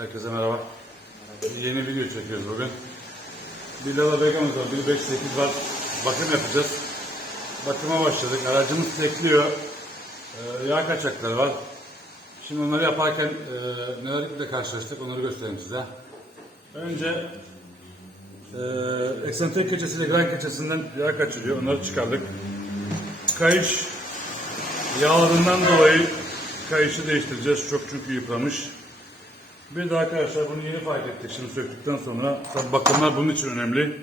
Herkese merhaba. Yeni video çekiyoruz bugün. Bir Lada Vega'mız var, bir 5 8 var. Bakım yapacağız. Bakıma başladık. Aracımız tekliyor. Ee, yağ kaçakları var. Şimdi onları yaparken e, nelerle karşılaştık onları göstereyim size. Önce e, eksantrik keçesiyle gran keçesinden yağ kaçırıyor. Onları çıkardık. Kayış yağladığından dolayı kayışı değiştireceğiz. Çok çünkü yıpramış. Bir de arkadaşlar bunu yeni fark ettik. Şimdi söktükten sonra tabii bakımlar bunun için önemli.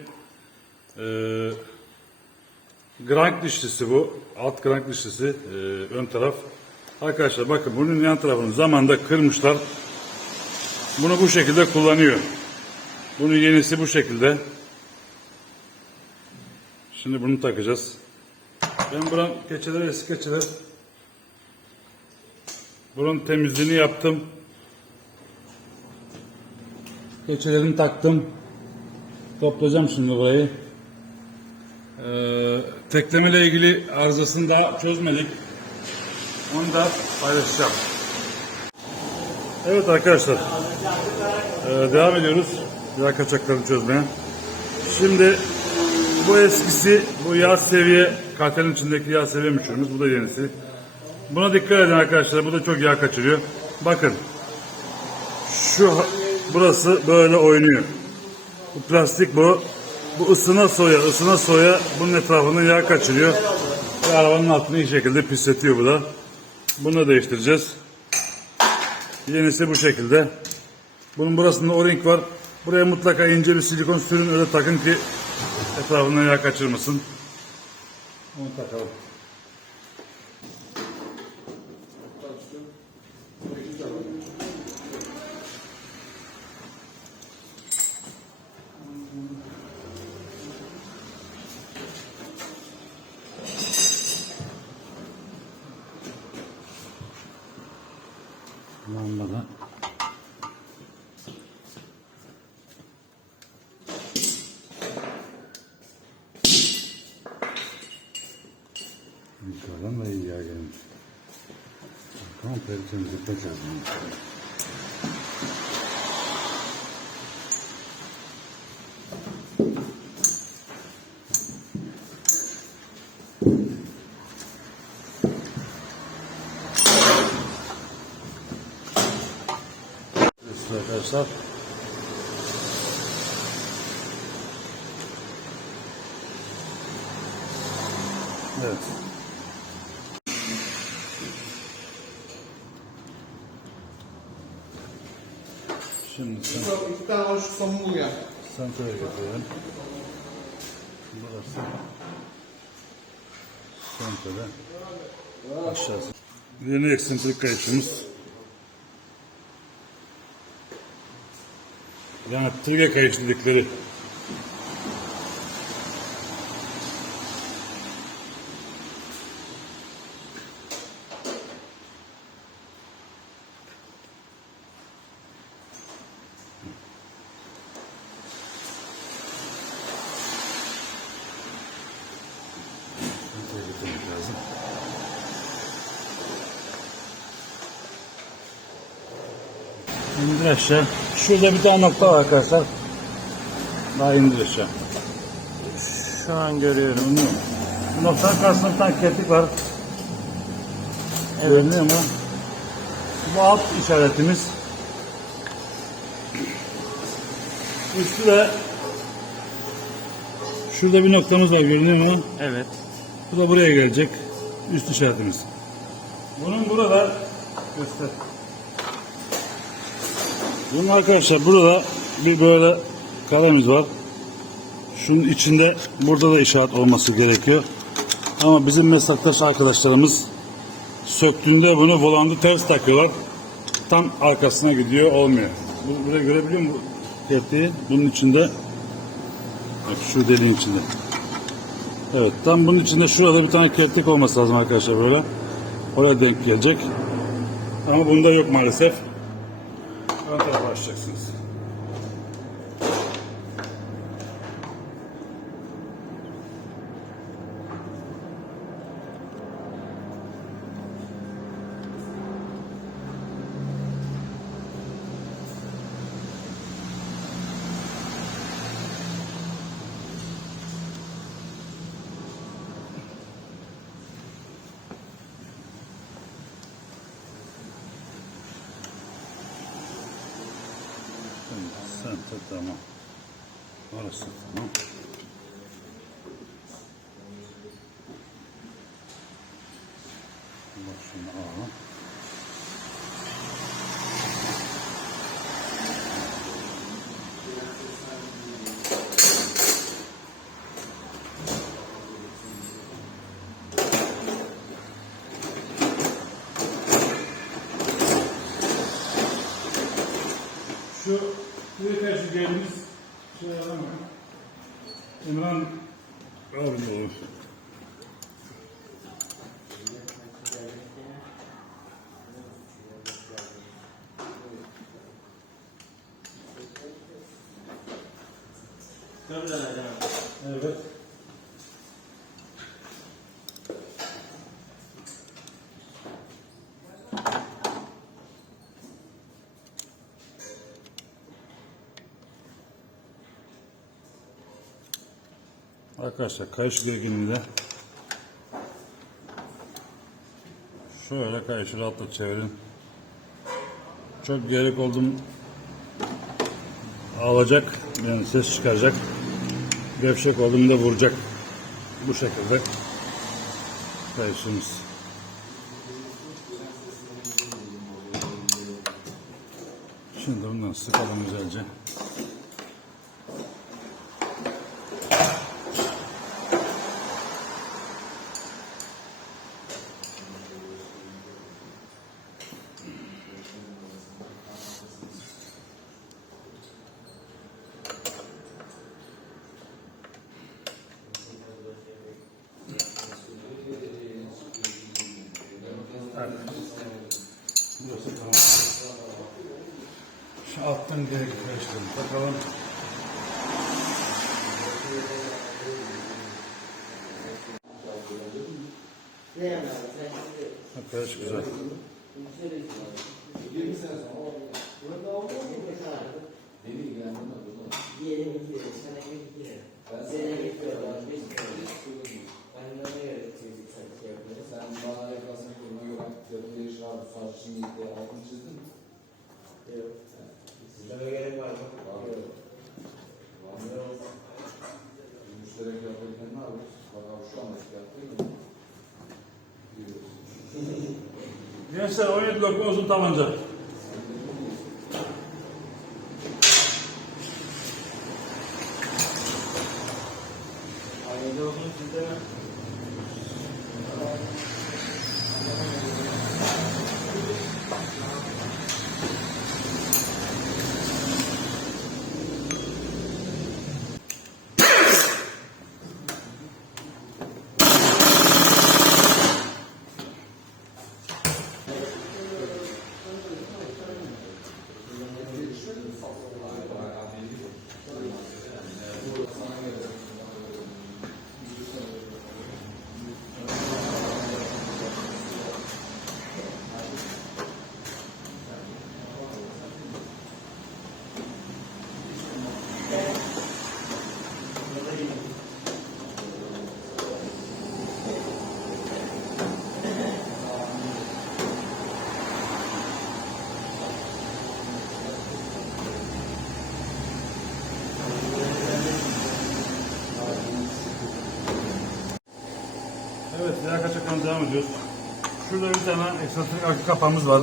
Ee, grank dişlisi bu. Alt grank dişlisi ee, ön taraf. Arkadaşlar bakın bunun yan tarafını zamanda kırmışlar. Bunu bu şekilde kullanıyor. Bunun yenisi bu şekilde. Şimdi bunu takacağız. Ben buranın keçeleri eski keçeler. Bunun temizliğini yaptım. Keçelerini taktım. Toplayacağım şimdi burayı. Ee, tekleme ilgili arızasını daha çözmedik. Onu da paylaşacağım. Evet arkadaşlar. Ee, devam ediyoruz. Yağ kaçaklarını çözmeye. Şimdi bu eskisi, bu yağ seviye, kartelin içindeki yağ seviye müşürümüz. Bu da yenisi. Buna dikkat edin arkadaşlar. Bu da çok yağ kaçırıyor. Bakın. Şu burası böyle oynuyor. Bu plastik bu. Bu ısına soya, ısına soya bunun etrafını yağ kaçırıyor. Ve arabanın altını iyi şekilde pisletiyor bu da. Bunu da değiştireceğiz. Yenisi bu şekilde. Bunun burasında o-ring var. Buraya mutlaka ince bir silikon sürün öyle takın ki etrafından yağ kaçırmasın. Onu takalım. Lambada. Yukarıdan da iyi yağ gelmiş. Temizlikte lazım. Evet arkadaşlar. Evet. Şimdi sen, İki tane hoş samimi ya. sentöre getirelim. Burası. Sentöre. Aşağısı. Yeni eksentrik kayışımız. Yani tırge kayış dedikleri. İndir aşağı. Şurada bir tane nokta var arkadaşlar. Daha indir aşağı. Şu an görüyorum. Görünüyor mu? Bu noktanın karşısında bir tane var. Görünüyor mu? Bu alt işaretimiz. Üstü de şurada bir noktamız var görünüyor mu? Evet. Bu da buraya gelecek. Üst işaretimiz. Bunun burada göster. Bunun arkadaşlar burada bir böyle kalemiz var. Şunun içinde burada da işaret olması gerekiyor. Ama bizim meslektaş arkadaşlarımız söktüğünde bunu volanda ters takıyorlar. Tam arkasına gidiyor olmuyor. Bu, buraya görebiliyor musun kertiği? Bunun içinde bak şu deliğin içinde. Evet tam bunun içinde şurada bir tane kertik olması lazım arkadaşlar böyle. Oraya denk gelecek. Ama bunda yok maalesef. Ön açacaksınız. Center tamam. Orası tamam. Evet. Arkadaşlar kayış gerginliği de şöyle kayışı rahatla çevirin. Çok gerek oldum alacak yani ses çıkaracak. Gevşek oldum da vuracak. Bu şekilde kayışımız. Şimdi bundan sıkalım güzelce. Alttan direkt karıştıralım. Bakalım. Arkadaş güzel. Gençler 17 lokma uzun tabanca. Yağ kaçaklarına devam ediyoruz. Şurada bir tane eksantrik akü kapağımız var.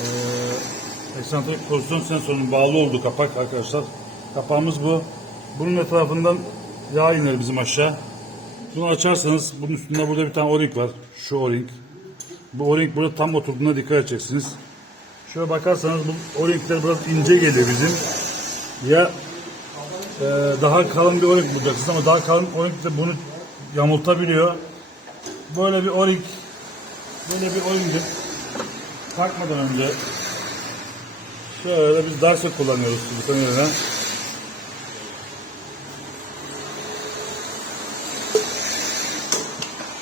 Ee, eksantrik pozisyon sensörünün bağlı olduğu kapak arkadaşlar. Kapağımız bu. Bunun etrafından yağ iner bizim aşağı. Bunu açarsanız bunun üstünde burada bir tane o-ring var. Şu o-ring. Bu o-ring burada tam oturduğuna dikkat edeceksiniz. Şöyle bakarsanız bu o-ringler biraz ince geliyor bizim. Ya e, daha kalın bir o-ring bulacaksınız ama daha kalın o-ring de bunu yamultabiliyor. Böyle bir o-ring böyle bir o-ringdir. Takmadan önce şöyle biz darse kullanıyoruz silikon yerine.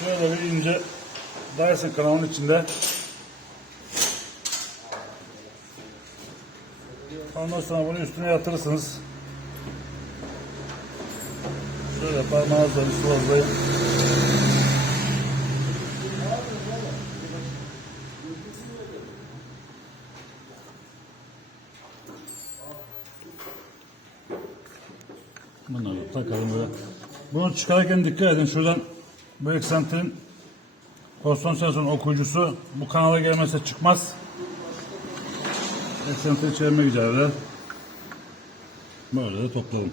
Şöyle bir ince Dyson kanalının içinde Ondan sonra bunu üstüne yatırırsınız. Şöyle parmağınızla bir. Bunları da takalım böyle. Bunu çıkarırken dikkat edin. Şuradan bu eksantrin pozisyon sensörün okuyucusu bu kanala gelmezse çıkmaz. Eksantri çevirmek eder. Böyle de topladım.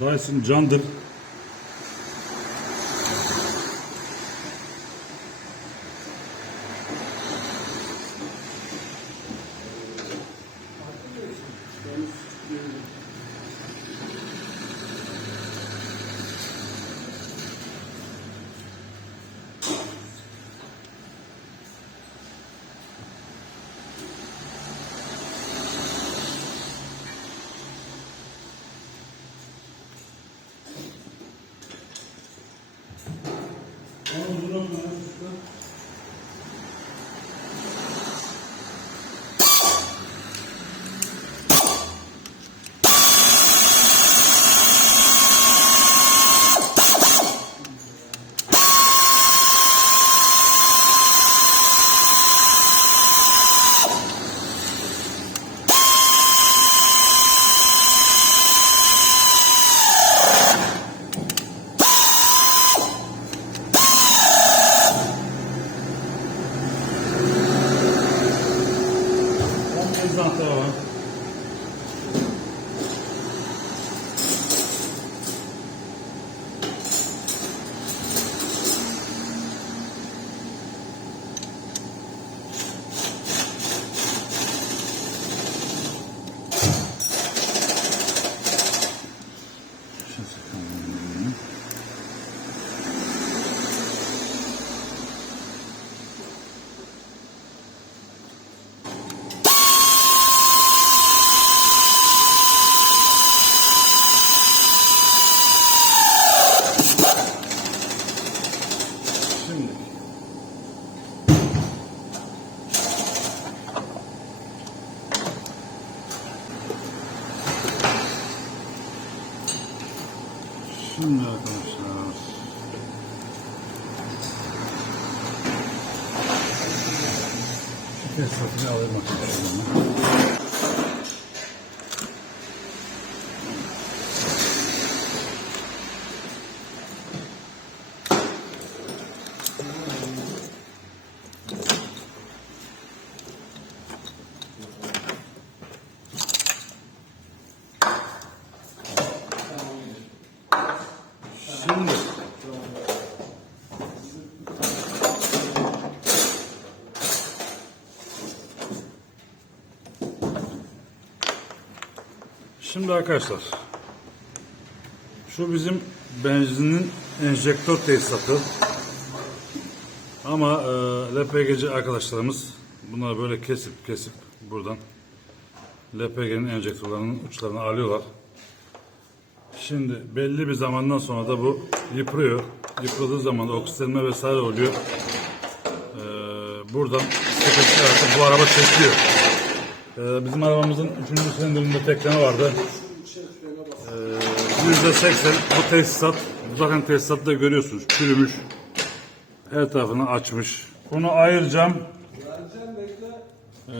Dyson candır. Şimdi arkadaşlar. Şu tesisatını alayım bakalım. Şimdi. Şimdi arkadaşlar. Şu bizim benzinin enjektör tesisatı. Ama e, LPG'ci arkadaşlarımız bunları böyle kesip kesip buradan LPG'nin enjektörlerinin uçlarını alıyorlar. Şimdi belli bir zamandan sonra da bu yıprıyor. Yıpradığı zaman da oksitlenme vesaire oluyor. Ee, buradan sıkıntı bu araba çekiyor. Ee, bizim arabamızın 3. silindirinde tekleme vardı. Ee, %80 bu tesisat, zaten tesisatı da görüyorsunuz. Çürümüş. Her tarafını açmış. Bunu ayıracağım. Ee,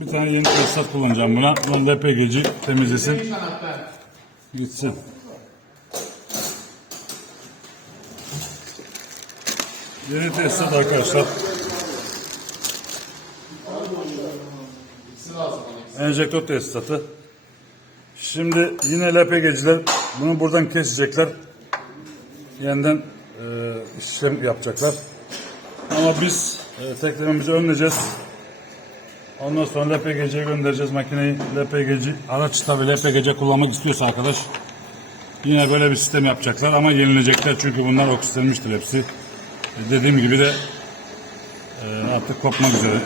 bir tane yeni tesisat kullanacağım buna. Bunu LPG'ci temizlesin. Gitsin. Yeni tesisat arkadaşlar. Enjektör tesisatı. Şimdi yine LPG'ciler bunu buradan kesecekler. Yeniden e, işlem yapacaklar. Ama biz e, teklememizi önleyeceğiz. Ondan sonra LPG'ciye göndereceğiz makineyi. LPG'ci araç tabi LPGC kullanmak istiyorsa arkadaş yine böyle bir sistem yapacaklar ama yenilecekler çünkü bunlar oksitlenmiştir hepsi. E, dediğim gibi de e, artık kopmak üzere.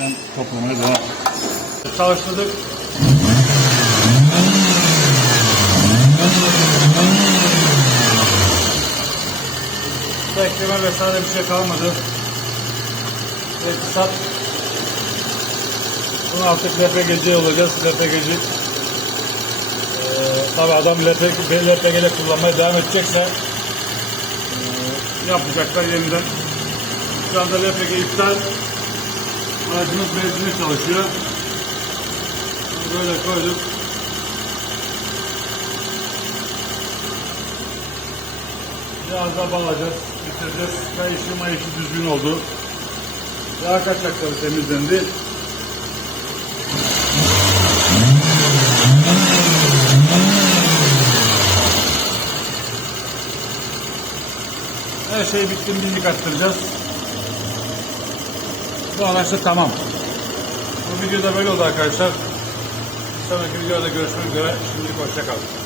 Ben toplamaya devam. Çalıştırdık. Bekleme vesaire bir şey kalmadı. Tesisat. Bunu artık LPG'ye olacağız. LPG'ci ee, tabi adam LPG, LPG'de kullanmaya devam edecekse ee, yapacaklar yeniden. Şu anda LPG iptal. Aracımız benzinle çalışıyor. böyle koyduk. Biraz da bağlayacağız, bitireceğiz. Kayışı mayışı düzgün oldu. Yağ kaçakları temizlendi. Her şey bitti, minik attıracağız. Bu araçta tamam. Bu videoda böyle oldu arkadaşlar. Bir sonraki videoda görüşmek üzere. Şimdilik hoşçakalın.